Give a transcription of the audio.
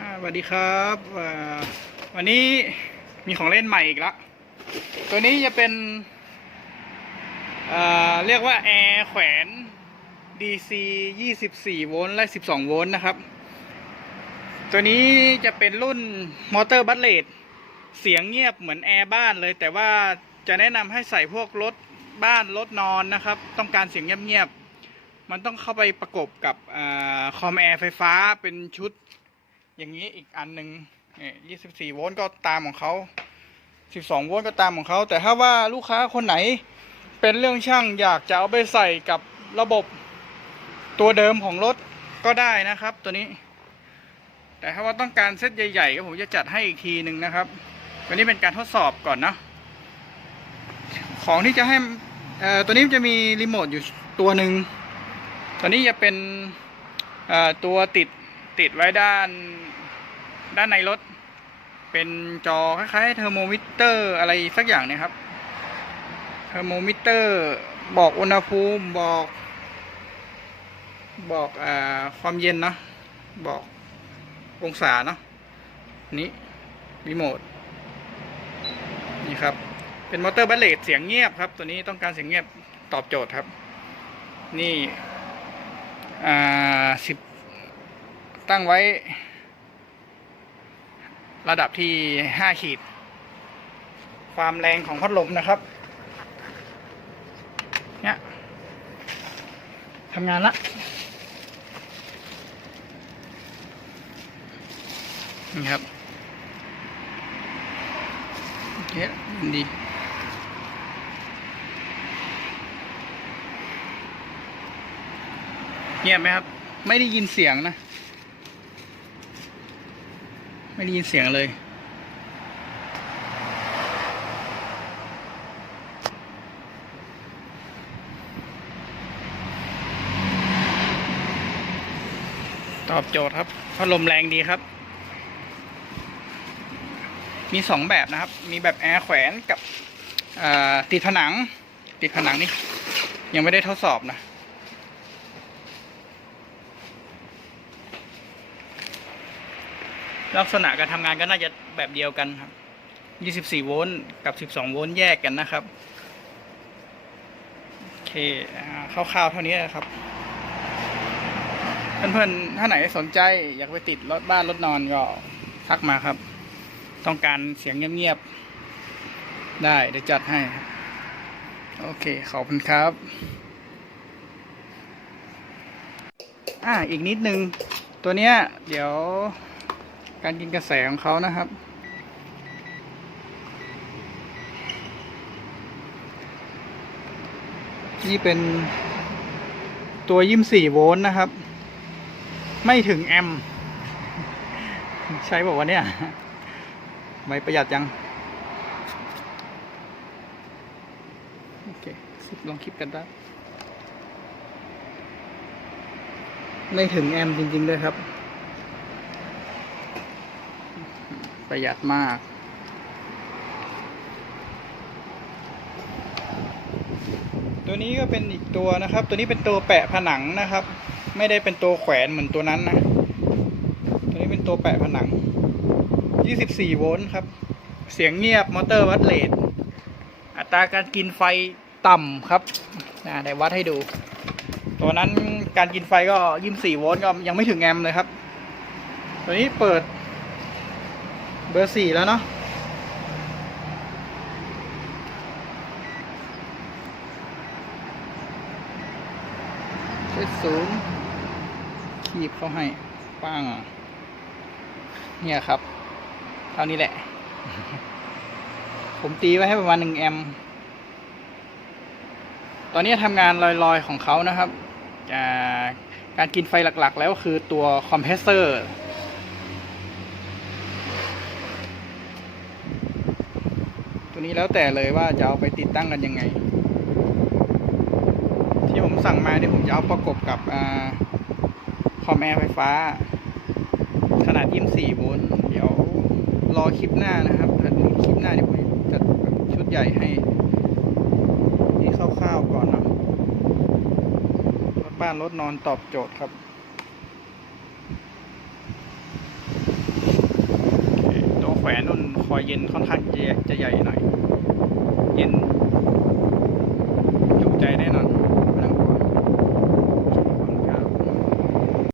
สวัสดีครับวันนี้มีของเล่นใหม่อีกแล้วตัวนี้จะเป็นอ่าเรียกว่าแอร์แขวน DC 24 โวลต์และ 12 โวลต์นะครับ ตัวนี้จะเป็นรุ่นมอเตอร์บัตเลตเสียงเงียบเหมือนแอร์บ้านเลย แต่ว่าจะแนะนำให้ใส่พวกรถบ้านรถนอนนะครับ ต้องการเสียงเงียบๆมันต้องเข้าไปประกบกับอคอมแอร์ไฟฟ้าเป็นชุด อย่างนี้อีกอันหนึ่งนี่24โวลต์ก็ตามของเขา12โวลต์ก็ตามของเขา แต่ถ้าว่าลูกค้าคนไหนเป็นเรื่องช่างอยากจะเอาไปใส่กับระบบตัวเดิมของรถก็ได้นะครับ ตัวนี้ แต่ถ้าว่าต้องการเซตใหญ่ๆก็ผมจะจัดให้อีกทีหนึ่งนะครับตัวนี้เป็นการทดสอบก่อนนะของที่จะให้ตัวนี้จะมีรีโมทอยู่ตัวหนึ่งตัวนี้จะเป็นตัวติดติดไว้ด้าน ด้านในรถ เป็นจอคล้ายๆเทอร์โมมิเตอร์อะไรสักอย่างเนี่ยครับ เทอร์โมมิเตอร์บอกอุณหภูมิบอก บอกอาความเย็นเนาะบอกองศาเนาะนี้รีโมทนี่ครับ เป็นมอเตอร์บัลเลตเสียงเงียบครับ ตัวนี้ต้องการเสียงเงียบตอบโจทย์ครับ นี่อ่าสิบตั้งไว้ ระดับที่ห้าขีด ความแรงของพัดลมนะครับ เนี่ยทำงานละนี่ครับเยอะดีเงียบไหมครับ ไม่ได้ยินเสียงนะ ไม่ได้ยินเสียงเลย ตอบโจทย์ครับพัดลมแรงดีครับ มีสองแบบนะครับ มีแบบแอร์แขวนกับติดผนัง ติดผนังนี่ยังไม่ได้ทดสอบนะ ลักษณะการทำงานก็น่าจะแบบเดียวกันครับ 24 โวลต์กับ 12 โวลต์แยกกันนะครับ โอเคคร่าวๆเท่านี้นะครับ เพื่อนๆ ถ้าไหนสนใจอยากไปติดรถบ้านรถนอนก็ทักมาครับ ต้องการเสียงเงียบๆ ได้เดี๋ยวจัดให้ โอเค ขอบคุณครับ อ่า อีกนิดนึง ตัวเนี้ย เดี๋ยว การกินกระแสของเขานะครับ นี่เป็นตัวยิมสี่โวลต์นะครับ ไม่ถึงแอม ใช้บอกว่าเนี่ย ไม่ประหยัดยัง โอเคสิบลองคลิปกันได้ไม่ถึงแอมจริงๆเลยครับ ประหยัดมากตัวนี้ก็เป็นอีกตัวนะครับ ตัวนี้เป็นตัวแปะผนังนะครับ ไม่ได้เป็นตัวแขวนเหมือนตัวนั้นนะ ตัวนี้เป็นตัวแปะผนัง 24 โวลต์ครับ เสียงเงียบมอเตอร์วัดเลทอัตราการกินไฟต่ำครับนะได้วัดให้ดู ตัวนั้นการกินไฟก็ 24 โวลต์ก็ยังไม่ถึงแอมป์เลยครับ ตัวนี้เปิด เบอร์สี่แล้วเนาะเจ็ดศูนย์คีบเขาให้ป้างเนี่ยครับเท่านี้แหละ ผมตีไว้ให้ประมาณหนึ่งแอมป์ตอนนี้ทำงานลอยๆของเขานะครับอ่าการกินไฟหลักๆ แล้วคือตัวคอมเพรสเซอร์ ตัวนี้แล้วแต่เลยว่าจะเอาไปติดตั้งกันยังไง ที่ผมสั่งมาเนี่ยผมจะเอาประกบกับอคอมแอร์ไฟฟ้า ขนาด 24 โวลต์เดี๋ยวรอคลิปหน้านะครับถ้ามีคลิปหน้าเดี๋ยวผมจะชุดใหญ่ให้นี่คร่าวๆก่อนนะรถบ้านรถนอนตอบโจทย์ครับวนนุ่นคอยเย็นค่อนข้างจะใหญ่หน่อย เย็นจุใจแน่นอน